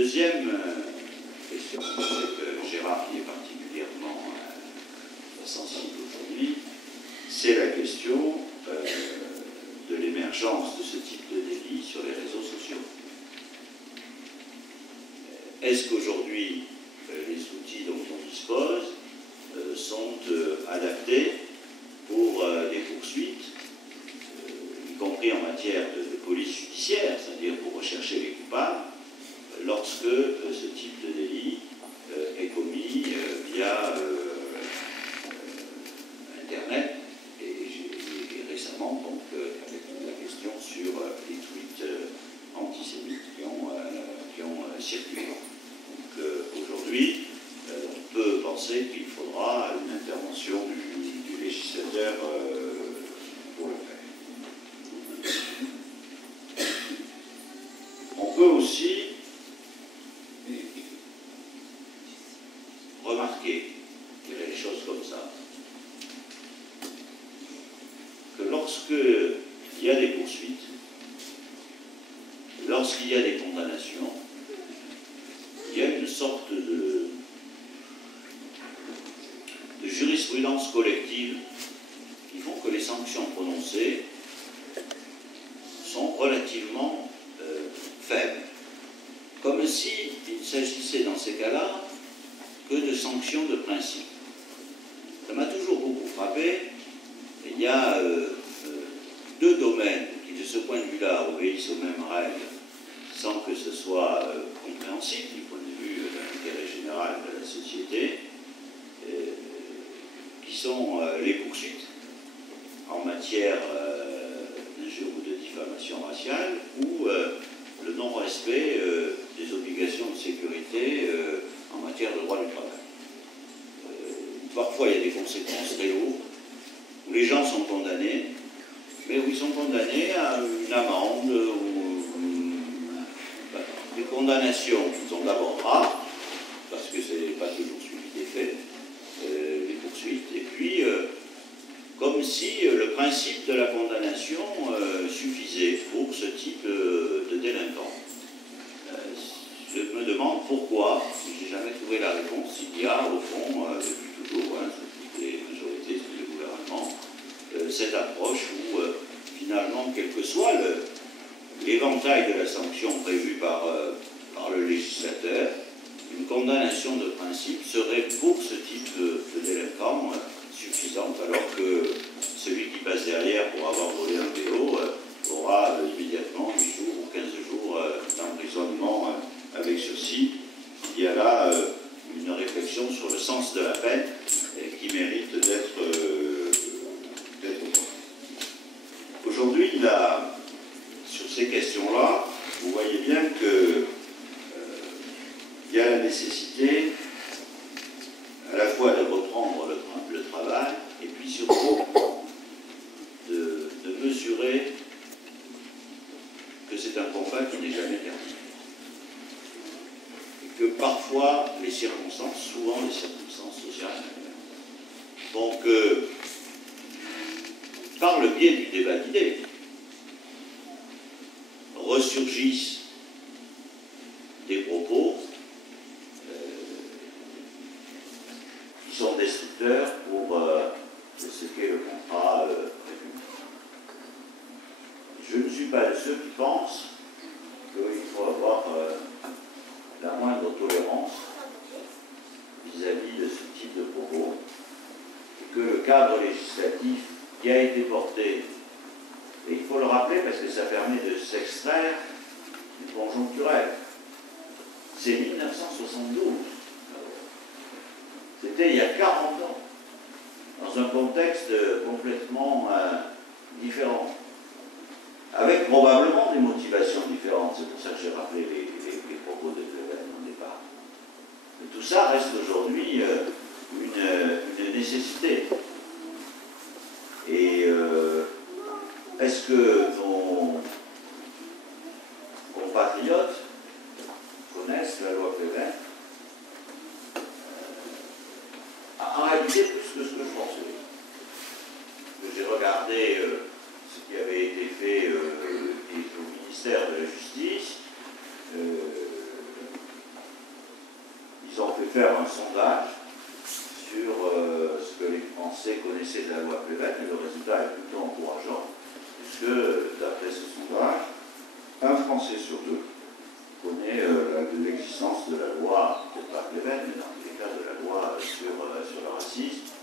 Deuxième question, c'est que Gérard qui est particulièrement sensible aujourd'hui, c'est la question de l'émergence de ce type de délit sur les réseaux sociaux. Est-ce qu'aujourd'hui, les outils dont on dispose sont adaptés pour les poursuites, y compris en matière de police judiciaire, c'est-à-dire pour rechercher les coupables, lorsque ce type de délit est commis via Internet et récemment, donc, avec la question sur les tweets antisémites qui ont circulé. Donc aujourd'hui, on peut penser qu'il faudra une intervention du législateur pour le faire. On peut aussi remarquer, je dirais les choses comme ça, que lorsqu'il y a des poursuites, lorsqu'il y a des condamnations, il y a une sorte de jurisprudence collective qui font que les sanctions prononcées sont relativement faibles, comme s'il s'agissait dans ces cas-là que de sanctions de principe. Ça m'a toujours beaucoup frappé. Il y a deux domaines qui, de ce point de vue-là, obéissent aux mêmes règles, sans que ce soit compréhensible du point de vue de l'intérêt général de la société, qui sont les poursuites en matière d'injure ou de diffamation raciale, ou le non-respect des obligations de sécurité en matière de droit du travail. Parfois, il y a des conséquences très lourdes, où les gens sont condamnés, mais où ils sont condamnés à une amende ou des condamnations qui sont d'abord rares, parce que ce n'est pas toujours suivi des faits, les poursuites, et puis comme si le principe de la condamnation suffisait pour ce type de délinquant. Je me demande pourquoi, je n'ai jamais trouvé la réponse, il y a au fond, depuis toujours, sous toutes les majorités, sous les gouvernements, cette approche où finalement, quel que soit l'éventail de la sanction prévue par le législateur, une condamnation de principe serait pour ce type de délinquant suffisante, alors que celui qui passe derrière pour avoir volé un vélo aura immédiatement 8 jours ou 15 jours d'emprisonnement avec sursis. Il y a là une réflexion sur le sens de la peine qui mérite d'être aujourd'hui, sur ces questions-là, vous voyez bien que il y a la nécessité à la fois de reprendre le travail et puis surtout de mesurer que c'est un combat qui n'est jamais terminé. Et que parfois les circonstances, souvent les circonstances sociales, font que par le biais du débat d'idées ressurgissent des propos qui sont destructeurs pour ce qu'est le contrat républicain. Je ne suis pas de ceux qui pensent qu'il faut avoir la moindre tolérance vis-à-vis de ce type de propos, et que le cadre législatif qui a été porté, et il faut le rappeler parce que ça permet de s'extraire du conjoncturel, c'est 1972. C'était il y a 40 ans, dans un contexte complètement différent, avec probablement des motivations différentes. C'est pour ça que j'ai rappelé les propos de Cleven au départ. Mais tout ça reste aujourd'hui une nécessité. Et est-ce que nos compatriotes connaissent la loi Cleven? En réalité, plus que ce que je pensais. J'ai regardé ce qui avait été fait au ministère de la Justice. faire un sondage sur ce que les Français connaissaient de la loi Pleven, et le résultat est plutôt encourageant, puisque, d'après ce sondage, un Français sur deux connaît l'existence de la loi, peut-être pas Pleven, mais dans tous les cas de la loi sur le racisme.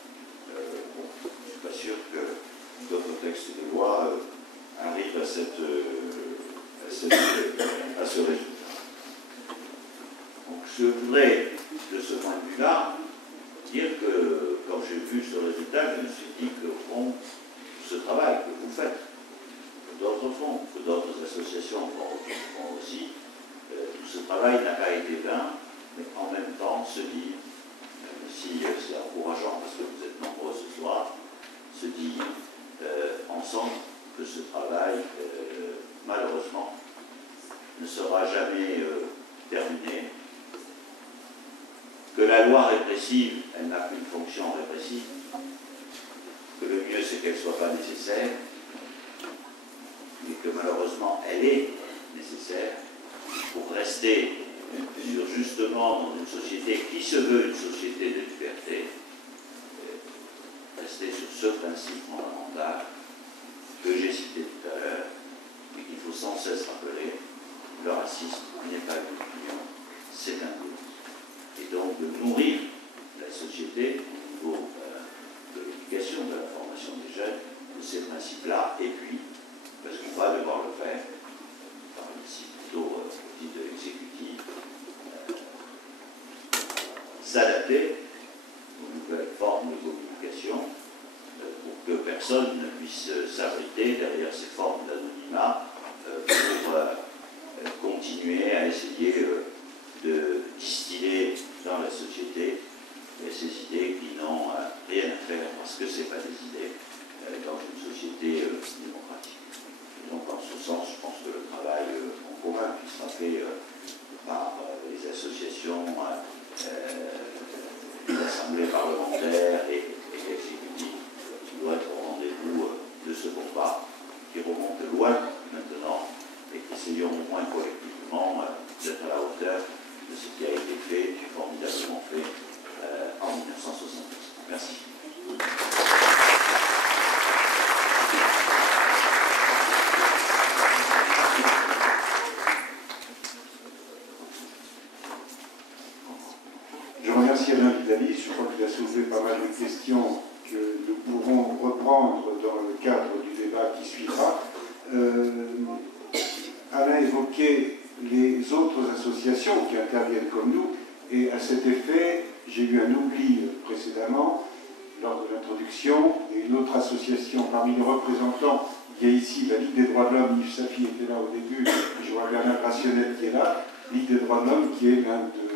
Bon, je ne suis pas sûr que d'autres textes de loi arrivent à ce résultat. Donc je voudrais, de ce point de vue-là, dire que quand j'ai vu ce résultat, je me suis dit qu'au fond, ce travail que vous faites, que d'autres font, que d'autres associations font aussi, tout ce travail n'a pas été vain, mais en même temps se dit, même si c'est encourageant parce que vous êtes nombreux ce soir, se dit ensemble que ce travail, malheureusement, ne sera jamais terminé, que la loi répressive, elle n'a qu'une fonction répressive, que le mieux c'est qu'elle ne soit pas nécessaire, mais que malheureusement elle est nécessaire pour rester justement dans une société qui se veut une société de liberté, rester sur ce principe fondamental que j'ai cité tout à l'heure, et qu'il faut sans cesse rappeler, le racisme n'est pas une opinion, c'est un but. Et donc de nourrir la société au niveau de l'éducation, de la formation des jeunes, de ces principes-là, et puis, parce qu'on va devoir le faire, par ici plutôt au titre de l'exécutif, s'adapter aux nouvelles formes de communication pour que personne ne puisse s'abriter derrière ces formes d'anonymat pour continuer à essayer de distiller dans la société ces idées qui n'ont rien à faire parce que ce n'est pas des idées dans une société démocratique. Et donc en ce sens, je pense que le travail en commun qui sera fait par les associations, les assemblées parlementaires et l'exécutif doit être au rendez-vous de ce combat qui remonte loin maintenant et qu'essayons au moins collectivement d'être à la hauteur de ce qui a été fait, formidablement fait en 1972. Merci. Je remercie Alain Vidali, je crois qu'il a soulevé pas mal de questions que nous pourrons reprendre dans le cadre du débat qui suivra. Alain évoquait les autres associations qui interviennent comme nous, et à cet effet, j'ai eu un oubli précédemment, lors de l'introduction, et une autre association parmi les représentants, il y a ici la Ligue des droits de l'homme, Yves Safi était là au début, je vois Bernard Rationnel qui est là, Ligue des droits de l'homme qui est l'un de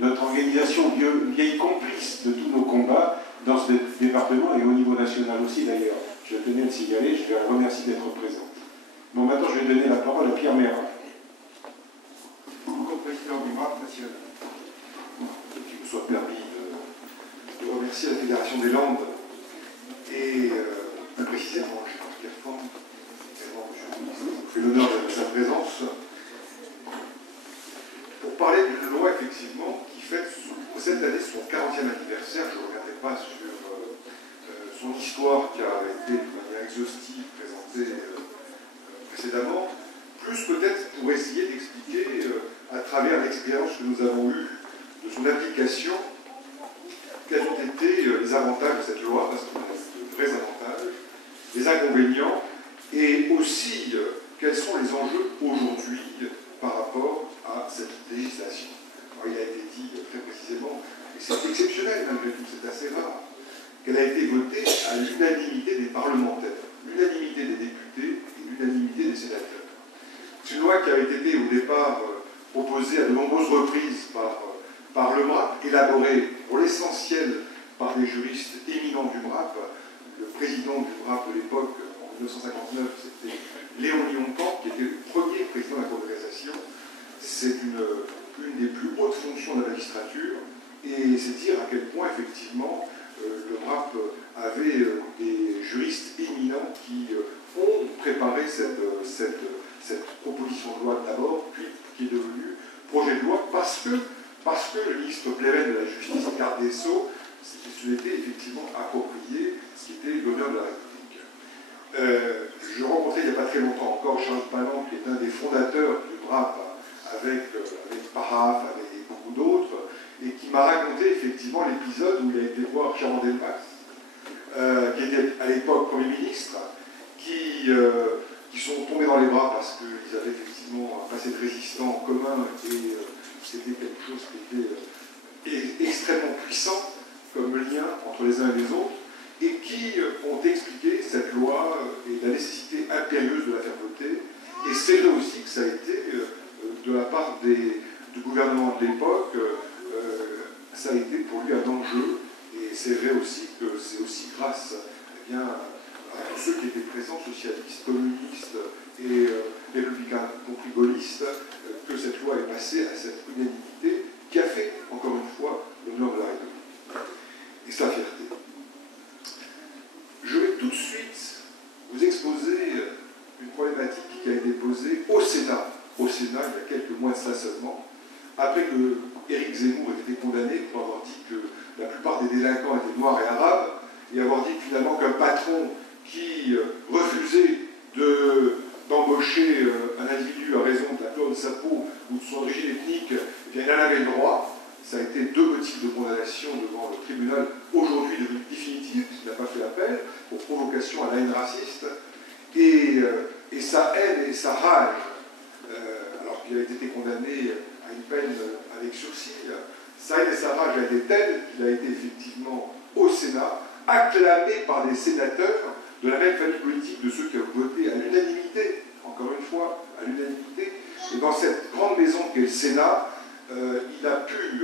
notre organisation vieille complice de tous nos combats dans ce département et au niveau national aussi d'ailleurs. Je tenais à le signaler, je les remercie d'être présents. Bon, maintenant je vais donner la parole à Pierre Mérat, co-président du MRAP national. Qu'il me soit permis de remercier la Fédération des Landes et plus précisément, je pense qu'elle forme également je vous fais l'honneur de sa présence pour parler d'une loi effectivement qui fête cette année son 40e anniversaire. Je ne reviendrai pas sur son histoire qui a été de manière exhaustive présentée précédemment, plus peut-être pour essayer d'expliquer à travers l'expérience que nous avons eue de son application, quels ont été les avantages de cette loi, parce qu'on a de vrais avantages, les inconvénients, et aussi quels sont les enjeux aujourd'hui par rapport à cette législation. Alors, il a été dit très précisément, et c'est exceptionnel malgré tout, c'est assez rare, qu'elle a été votée à l'unanimité des parlementaires, l'unanimité des députés et l'unanimité des sénateurs. C'est une loi qui avait été au départ proposée à de nombreuses reprises par le MRAP, élaborée pour l'essentiel par des juristes éminents du MRAP. Le président du MRAP de l'époque, en 1959, c'était Léon Lyon-Camp, qui était le premier président de la Cour de cassation. C'est une des plus hautes fonctions de la magistrature, et c'est dire à quel point, effectivement, le MRAP avait des juristes éminents qui ont préparé cette proposition de loi d'abord, puis qui est devenue projet de loi, parce que parce que le ministre Pleven de la Justice, garde des Sceaux, se l'était effectivement approprié, ce qui était l'honneur de la République. Je rencontrais il n'y a pas très longtemps encore Charles Palan, qui est un des fondateurs du DRAP, avec Paraf, avec beaucoup d'autres, et qui m'a raconté effectivement l'épisode où il a été voir Chaban-Delmas, qui était à l'époque Premier ministre, qui sont tombés dans les bras parce qu'ils avaient effectivement un passé de résistant en commun et c'était quelque chose qui était extrêmement puissant comme lien entre les uns et les autres, et qui ont expliqué cette loi et la nécessité impérieuse de la faire voter. Et c'est vrai aussi que ça a été, de la part du gouvernement de l'époque, ça a été pour lui un enjeu. Et c'est vrai aussi que c'est aussi grâce à tous ceux qui étaient présents, socialistes, communistes et républicains, compris gaullistes, que cette loi est passée à cette unanimité qui a fait, encore une fois, l'honneur de la République et sa fierté. Je vais tout de suite vous exposer une problématique qui a été posée au Sénat, il y a quelques mois de ça seulement, après que Éric Zemmour ait été condamné pour avoir dit que la plupart des délinquants étaient noirs et arabes, et avoir dit finalement qu'un patron qui refusait d'embaucher un individu à raison de la couleur de sa peau ou de son origine ethnique, eh bien, il en avait le droit. Ça a été 2 motifs de condamnation devant le tribunal, aujourd'hui devenu définitif, puisqu'il n'a pas fait appel, pour provocation à la haine raciste. Et sa haine et sa rage, alors qu'il avait été condamné à une peine avec sursis, sa haine et sa rage a été telle qu'il a été effectivement au Sénat, acclamé par des sénateurs de la même famille politique de ceux qui ont voté à l'unanimité, encore une fois, à l'unanimité. Et dans cette grande maison qu'est le Sénat, il a pu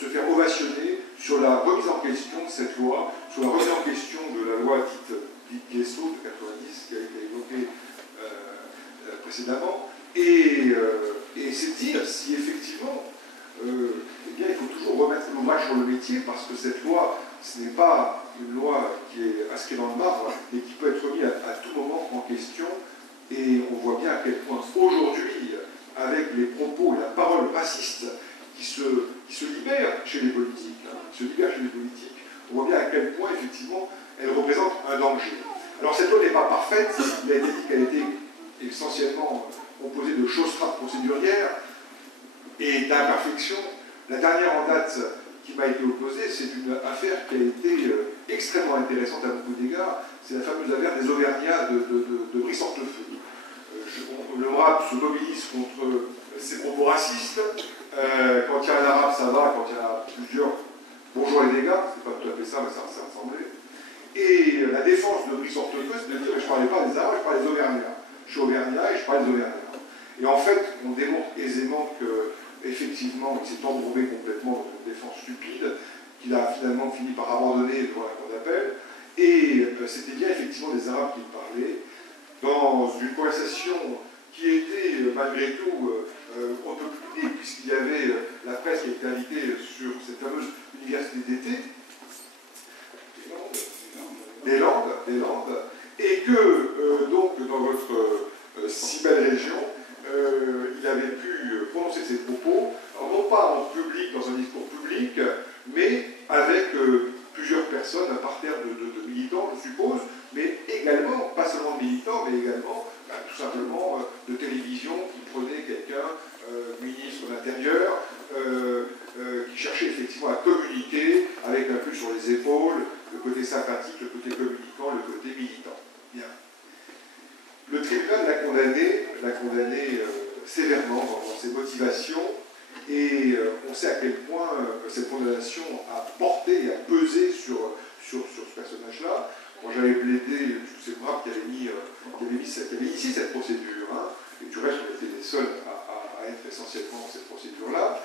se faire ovationner sur la remise en question de cette loi, sur la remise en question de la loi dite Guesso de 90, qui a été évoquée précédemment. Et c'est dire si effectivement, eh bien, il faut toujours remettre l'ouvrage sur le métier, parce que cette loi, ce n'est pas une loi qui est inscrite dans le marbre, mais qui peut être remise à tout moment en question. Et on voit bien à quel point aujourd'hui, avec les propos et la parole raciste qui se libèrent chez les politiques, on voit bien à quel point, effectivement, elle représente un danger. Alors cette loi n'est pas parfaite, il a été dit qu'elle était essentiellement composée de choses-trappes procédurières et d'imperfections. La dernière en date qui m'a été opposée, c'est une affaire qui a été extrêmement intéressante à beaucoup d'égards, c'est la fameuse affaire des Auvergnats de Brice-Hortefeux. Le RAP se mobilise contre ces propos racistes. Quand il y a un arabe, ça va. Quand il y a plusieurs, bonjour les dégâts, c'est pas tout à fait ça, mais ça ressemblait. Et la défense de Brice-Hortefeux, c'est de dire je ne parlais pas des arabes, je parlais des Auvergnats. Je suis Auvergnat et je parle des Auvergnats. Et en fait, on démontre aisément que, effectivement, il s'est embourbé complètement dans une défense stupide, qu'il a finalement fini par abandonner devant la cour d'appel. Et c'était bien effectivement des arabes qui parlaient, dans une conversation qui était malgré tout un peu publique, puisqu'il y avait la presse qui était invitée sur cette fameuse université d'été, des Landes, et que donc dans votre si belle région, il avait pu prononcer ses propos, alors non pas en public, dans un discours public, mais avec plusieurs personnes, un parterre de militants, je suppose, mais également, pas seulement de militants, mais également, tout simplement, de télévision qui prenait quelqu'un, ministre de l'Intérieur, qui cherchait effectivement à communiquer avec un peu sur les épaules, le côté sympathique, le côté communicant, le côté militant. Bien. Le tribunal l'a condamné sévèrement dans ses motivations, et on sait à quel point cette condamnation a porté et a pesé sur ce personnage-là. Moi j'avais plaidé, c'est le RAP qui avait initié cette procédure, hein, et du reste on était les seuls à être essentiellement dans cette procédure-là.